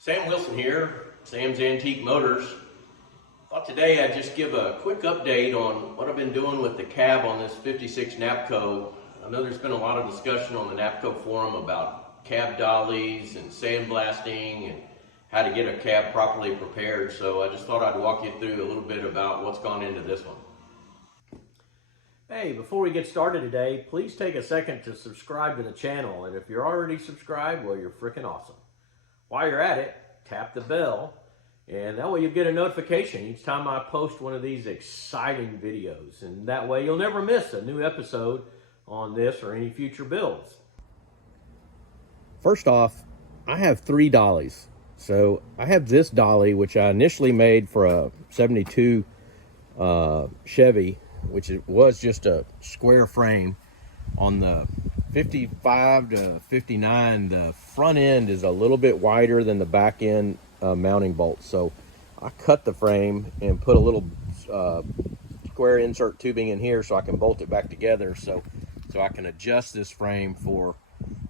Sam Wilson here, Sam's Antique Motors. Thought today I'd just give a quick update on what I've been doing with the cab on this 56 NAPCO. I know there's been a lot of discussion on the NAPCO forum about cab dollies and sandblasting and how to get a cab properly prepared. So I just thought I'd walk you through a little bit about what's gone into this one. Hey, before we get started today, please take a second to subscribe to the channel. And if you're already subscribed, well, you're freaking awesome. While you're at it, tap the bell, and that way you'll get a notification each time I post one of these exciting videos. And that way you'll never miss a new episode on this or any future builds. First off, I have 3 dollies. So I have this dolly, which I initially made for a 72 Chevy, which it was just a square frame. On the 55 to 59, the front end is a little bit wider than the back end mounting bolt. So I cut the frame and put a little square insert tubing in here so I can bolt it back together so I can adjust this frame for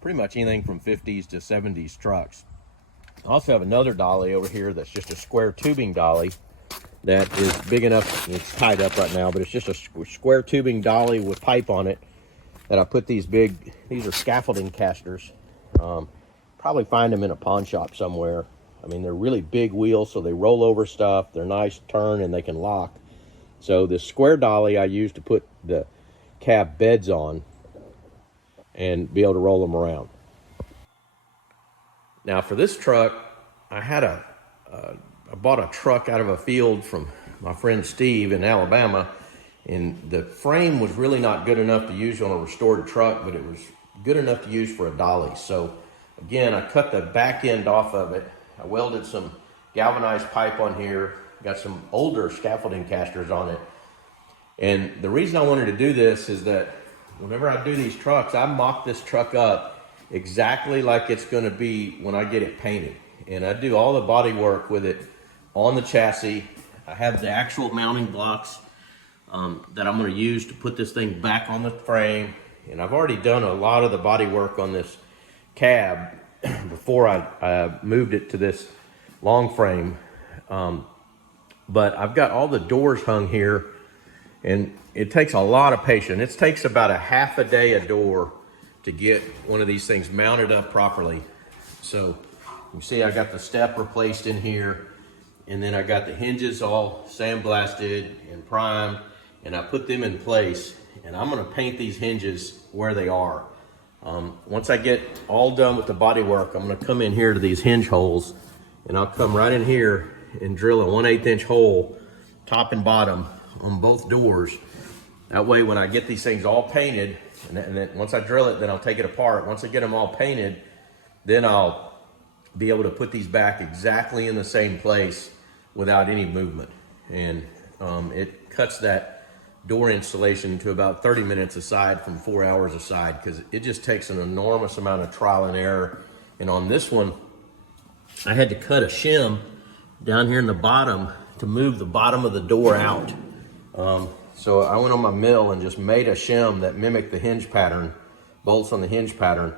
pretty much anything from 50s to 70s trucks. I also have another dolly over here that's just a square tubing dolly that is big enough. It's tied up right now, but it's just a square tubing dolly with pipe on it that I put these are scaffolding casters. Probably find them in a pawn shop somewhere. I mean, they're really big wheels, so they roll over stuff. They're nice, turn, and they can lock. So this square dolly I use to put the cab beds on and be able to roll them around. Now for this truck, I bought a truck out of a field from my friend Steve in Alabama, and the frame was really not good enough to use on a restored truck, but it was good enough to use for a dolly. So again, I cut the back end off of it. I welded some galvanized pipe on here, got some older scaffolding casters on it. And the reason I wanted to do this is that whenever I do these trucks, I mock this truck up exactly like it's gonna be when I get it painted. And I do all the body work with it on the chassis. I have the actual mounting blocks that I'm going to use to put this thing back on the frame. And I've already done a lot of the body work on this cab before I moved it to this long frame. But I've got all the doors hung here, and it takes a lot of patience. It takes about a half a day a door to get one of these things mounted up properly. So you see I got the step replaced in here, and then I got the hinges all sandblasted and primed, and I put them in place, and I'm gonna paint these hinges where they are. Once I get all done with the body work, I'm gonna come in here to these hinge holes, and I'll come right in here and drill a 1/8 inch hole, top and bottom, on both doors. That way when I get these things all painted, and then once I drill it, then I'll take it apart. Once I get them all painted, then I'll be able to put these back exactly in the same place without any movement. And it cuts that door installation to about 30 minutes aside from 4 hours aside, because it just takes an enormous amount of trial and error. And on this one, I had to cut a shim down here in the bottom to move the bottom of the door out. So I went on my mill and just made a shim that mimicked the hinge pattern, bolts on the hinge pattern.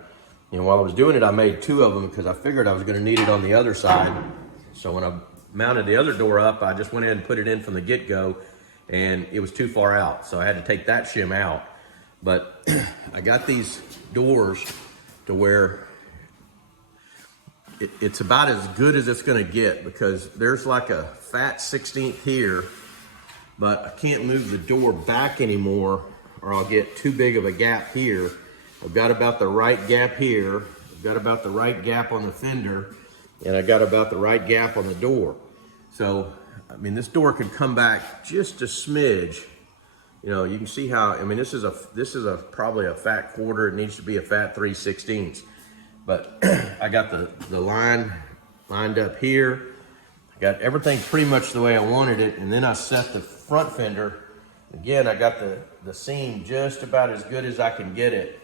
And while I was doing it, I made 2 of them because I figured I was going to need it on the other side. So when I mounted the other door up, I just went in and put it in from the get-go, and it was too far out. So I had to take that shim out. But I got these doors to where it's about as good as it's going to get, because there's like a fat 16th here, but I can't move the door back anymore or I'll get too big of a gap here. I've got about the right gap here. I've got about the right gap on the fender, and I got about the right gap on the door. So, I mean, this door could come back just a smidge. You know, you can see how, I mean, this is probably a fat quarter. It needs to be a fat 3/16. But I got the line lined up here. I got everything pretty much the way I wanted it. And then I set the front fender. Again, I got the seam just about as good as I can get it.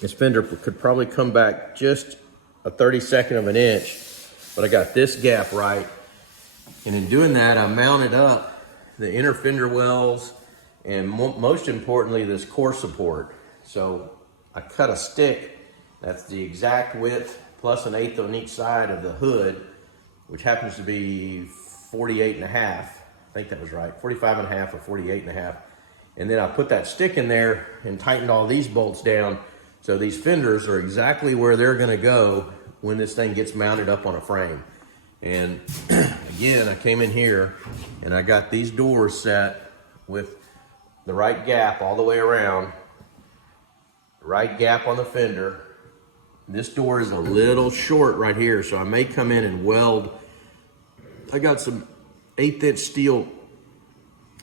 This fender could probably come back just a 32nd of an inch, but I got this gap right. And in doing that, I mounted up the inner fender wells and most importantly, this core support. So I cut a stick that's the exact width plus 1/8 on each side of the hood, which happens to be 48.5. I think that was right, 45.5 or 48.5. And then I put that stick in there and tightened all these bolts down. So these fenders are exactly where they're gonna go when this thing gets mounted up on a frame. And again, I came in here and I got these doors set with the right gap all the way around, right gap on the fender. This door is a little short right here, so I may come in and weld. I got some 1/8" steel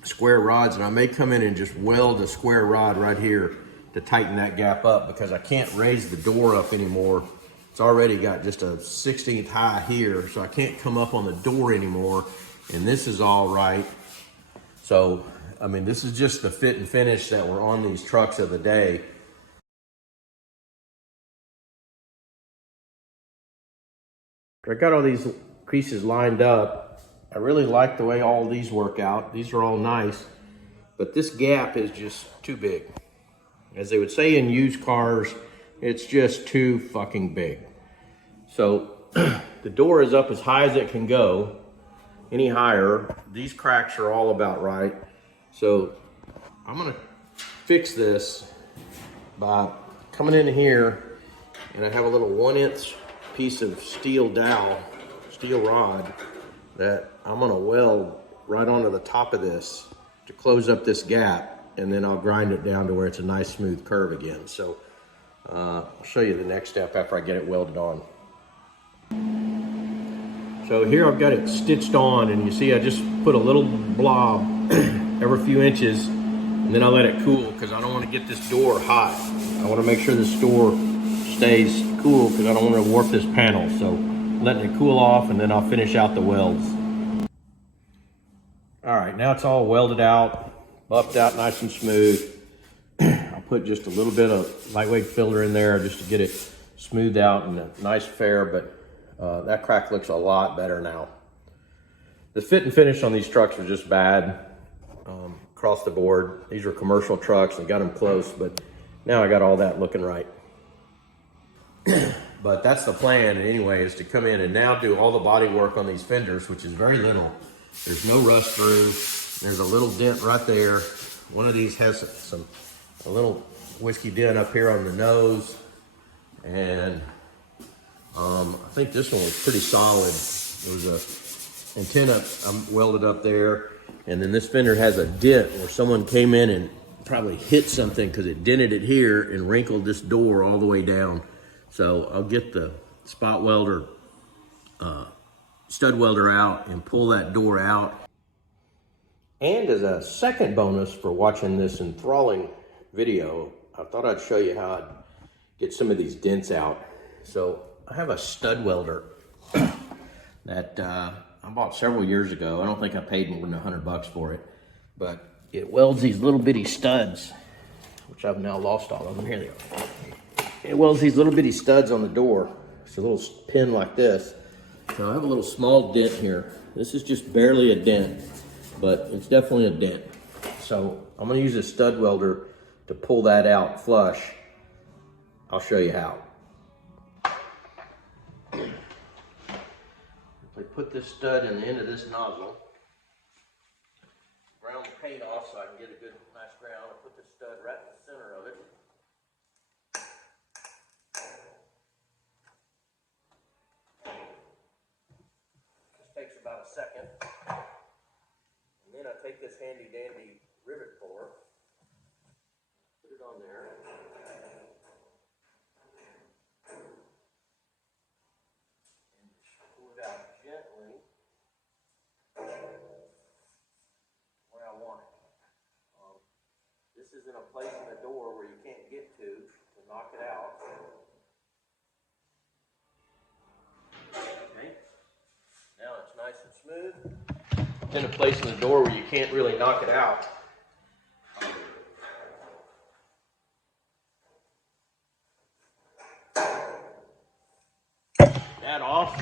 square rods, and I may come in and just weld a square rod right here to tighten that gap up, because I can't raise the door up anymore. It's already got just a 1/16 high here, so I can't come up on the door anymore, and this is all right. So, I mean, this is just the fit and finish that were on these trucks of the day. I got all these creases lined up. I really like the way all these work out. These are all nice, but this gap is just too big. As they would say in used cars, it's just too fucking big. So the door is up as high as it can go. Any higher, these cracks are all about right. So I'm gonna fix this by coming in here, and I have a little 1" piece of steel dowel, steel rod, that I'm gonna weld right onto the top of this to close up this gap, and then I'll grind it down to where it's a nice smooth curve again. So I'll show you the next step after I get it welded on. So here I've got it stitched on, and you see I just put a little blob every few inches, and then I let it cool because I don't want to get this door hot. I want to make sure this door stays cool because I don't want to warp this panel. So letting it cool off, and then I'll finish out the welds. All right, now it's all welded out, buffed out nice and smooth. I'll put just a little bit of lightweight filler in there just to get it smoothed out and a nice fair, but that crack looks a lot better now. The fit and finish on these trucks are just bad across the board. These are commercial trucks and got them close, but now I got all that looking right. But that's the plan anyway, is to come in and now do all the body work on these fenders, which is very little. There's no rust through. There's a little dent right there. One of these has a little whiskey dent up here on the nose, and I think this one was pretty solid. There was a antenna welded up there, and then this fender has a dent where someone came in and probably hit something because it dented it here and wrinkled this door all the way down. So I'll get the spot welder, stud welder out and pull that door out. And as a second bonus for watching this enthralling video, I thought I'd show you how I'd get some of these dents out. So I have a stud welder that I bought several years ago. I don't think I paid more than $100 for it, but it welds these little bitty studs, which I've now lost all of them. Here they are. It welds these little bitty studs on the door. It's a little pin like this. So I have a little small dent here. This is just barely a dent, but it's definitely a dent. So I'm gonna use a stud welder to pull that out flush. I'll show you how. If I put this stud in the end of this nozzle, ground the paint off so I can get a good, nice ground. I'll put the stud right in the center of it. This takes about a second. And then I take this handy dandy rivet puller, put it on there. Pull it out gently where I want it. This is in a place in the door where you can't get to knock it out. Okay, now it's nice and smooth. It's in a place in the door where you can't really knock it out. That off.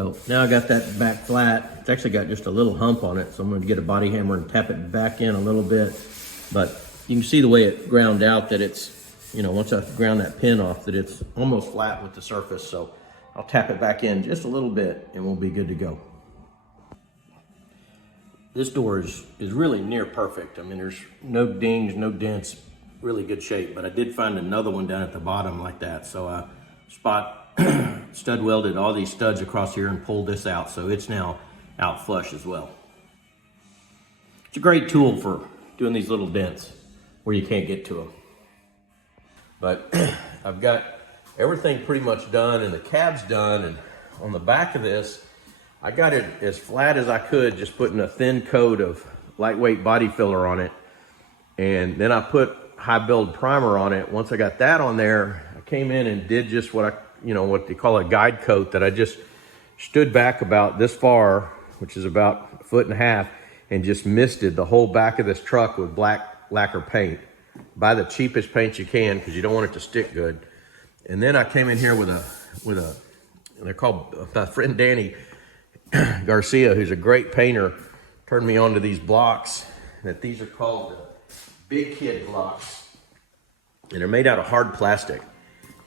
So now I got that back flat. It's actually got just a little hump on it, so I'm going to get a body hammer and tap it back in a little bit. But you can see the way it ground out that it's, you know, once I ground that pin off, that it's almost flat with the surface. So I'll tap it back in just a little bit and we'll be good to go. This door is really near perfect. I mean, there's no dings, no dents, really good shape. But I did find another one down at the bottom like that. So I stud welded all these studs across here and pulled this out. So it's now out flush as well. It's a great tool for doing these little dents where you can't get to them. But I've got everything pretty much done and the cab's done. And on the back of this, I got it as flat as I could, just putting a thin coat of lightweight body filler on it. And then I put high build primer on it. Once I got that on there, I came in and did just what what they call a guide coat, that I just stood back about this far, which is about 1.5 feet, and just misted the whole back of this truck with black lacquer paint. Buy the cheapest paint you can because you don't want it to stick good. And then I came in here with a they're called, my friend Danny Garcia, who's a great painter, turned me on to these blocks. That these are called Big Kid blocks, and they're made out of hard plastic.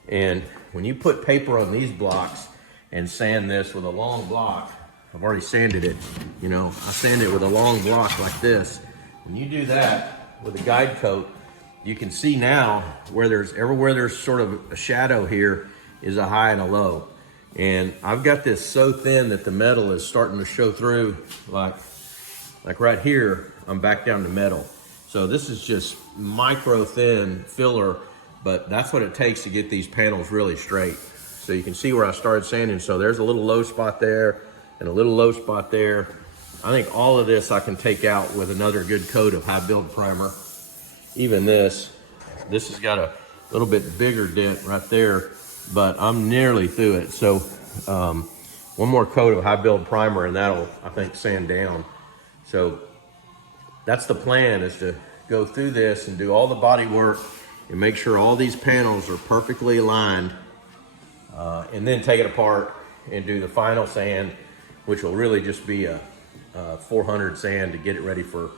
And when you put paper on these blocks and sand this with a long block, I've already sanded it, I sand it with a long block like this. When you do that with a guide coat, you can see now where everywhere there's sort of a shadow here is a high and a low. And I've got this so thin that the metal is starting to show through, like right here, I'm back down to metal. So this is just micro thin filler, but that's what it takes to get these panels really straight. So you can see where I started sanding. So there's a little low spot there and a little low spot there. I think all of this I can take out with another good coat of high build primer. Even this has got a little bit bigger dent right there, but I'm nearly through it. So one more coat of high build primer and that'll, I think, sand down. So that's the plan, is to go through this and do all the body work and make sure all these panels are perfectly aligned, and then take it apart and do the final sand, which will really just be a 400 sand to get it ready for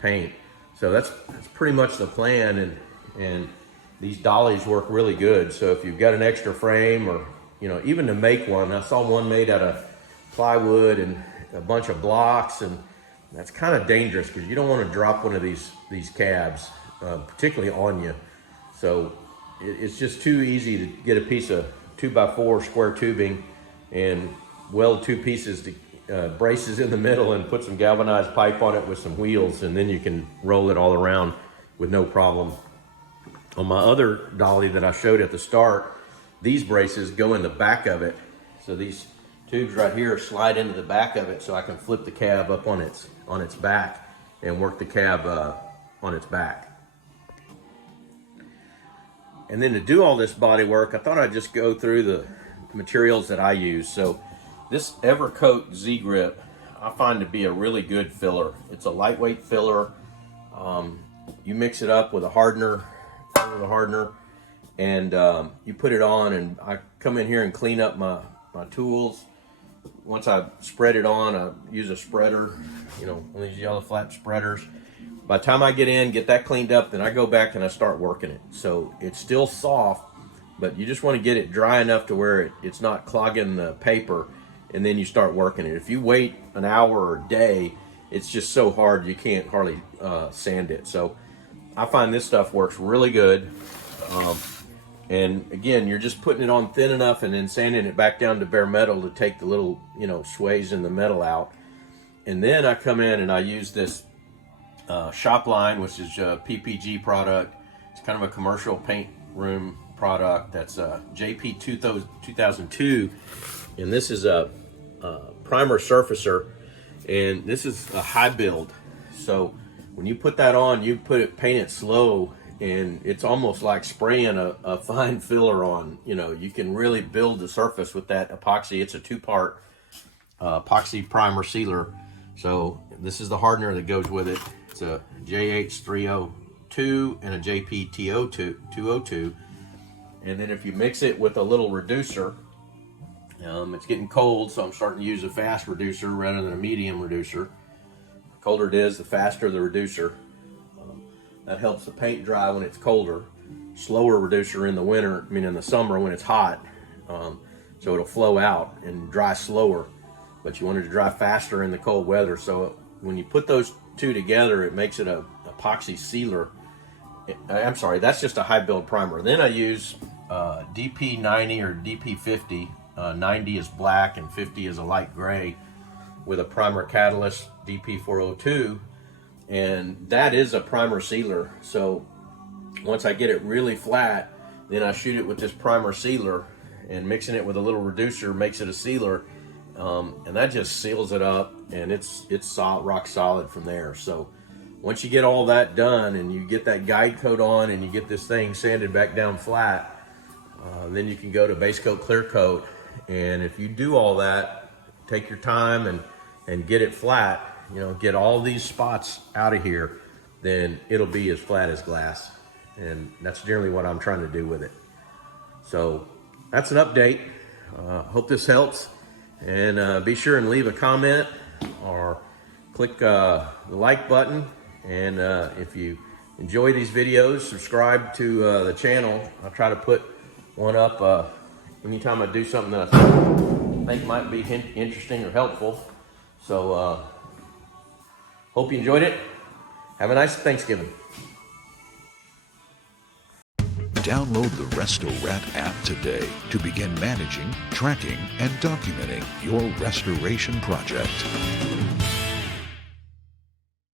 paint. So that's pretty much the plan, and these dollies work really good. So if you've got an extra frame, or even to make one, I saw one made out of plywood and a bunch of blocks, and that's kind of dangerous because you don't want to drop one of these cabs, particularly on you. So it's just too easy to get a piece of 2x4 square tubing and weld two pieces to braces in the middle and put some galvanized pipe on it with some wheels, and then you can roll it all around with no problem. On my other dolly that I showed at the start, these braces go in the back of it. So these tubes right here slide into the back of it, so I can flip the cab up on its back and work the cab on its back. And then to do all this body work, I thought I'd just go through the materials that I use. So this Evercoat Z-Grip, I find to be a really good filler. It's a lightweight filler. You mix it up with a hardener, and you put it on, and I come in here and clean up my tools. Once I spread it on, I use a spreader, one of these yellow flat spreaders. By the time I get that cleaned up, then I go back and I start working it. So it's still soft, but you just want to get it dry enough to where it's not clogging the paper, and then you start working it. If you wait an hour or a day, it's just so hard you can't hardly sand it. So I find this stuff works really good. And again, you're just putting it on thin enough and then sanding it back down to bare metal to take the little, sways in the metal out. And then I come in and I use this shop line, which is a PPG product. It's kind of a commercial paint room product. That's a JP 2002. And this is a primer surfacer. And this is a high build. So when you put that on, you paint it slow, and it's almost like spraying a fine filler on. You can really build the surface with that epoxy. It's a two-part epoxy primer sealer. So this is the hardener that goes with it. It's a JH302 and a JP202. And then if you mix it with a little reducer, It's getting cold, so I'm starting to use a fast reducer rather than a medium reducer. The colder it is, the faster the reducer. That helps the paint dry when it's colder. Slower reducer in the winter, in the summer when it's hot. So it'll flow out and dry slower. But you want it to dry faster in the cold weather. So when you put those two together, it makes it a epoxy sealer. I'm sorry, that's just a high build primer. Then I use DP90 or DP50. 90 is black and 50 is a light gray with a primer catalyst, DP402, and that is a primer sealer. So once I get it really flat, then I shoot it with this primer sealer, and mixing it with a little reducer makes it a sealer, and that just seals it up, and it's solid, rock solid from there. So once you get all that done and you get that guide coat on and you get this thing sanded back down flat, then you can go to base coat, clear coat. And if you do all that, take your time and get it flat, get all these spots out of here, then it'll be as flat as glass. And that's generally what I'm trying to do with it. So that's an update. Hope this helps. And be sure and leave a comment or click the like button. And if you enjoy these videos, subscribe to the channel. I'll try to put one up anytime I do something that I think might be interesting or helpful. So hope you enjoyed it. Have a nice Thanksgiving. Download the Resto-Rat app today to begin managing, tracking, and documenting your restoration project.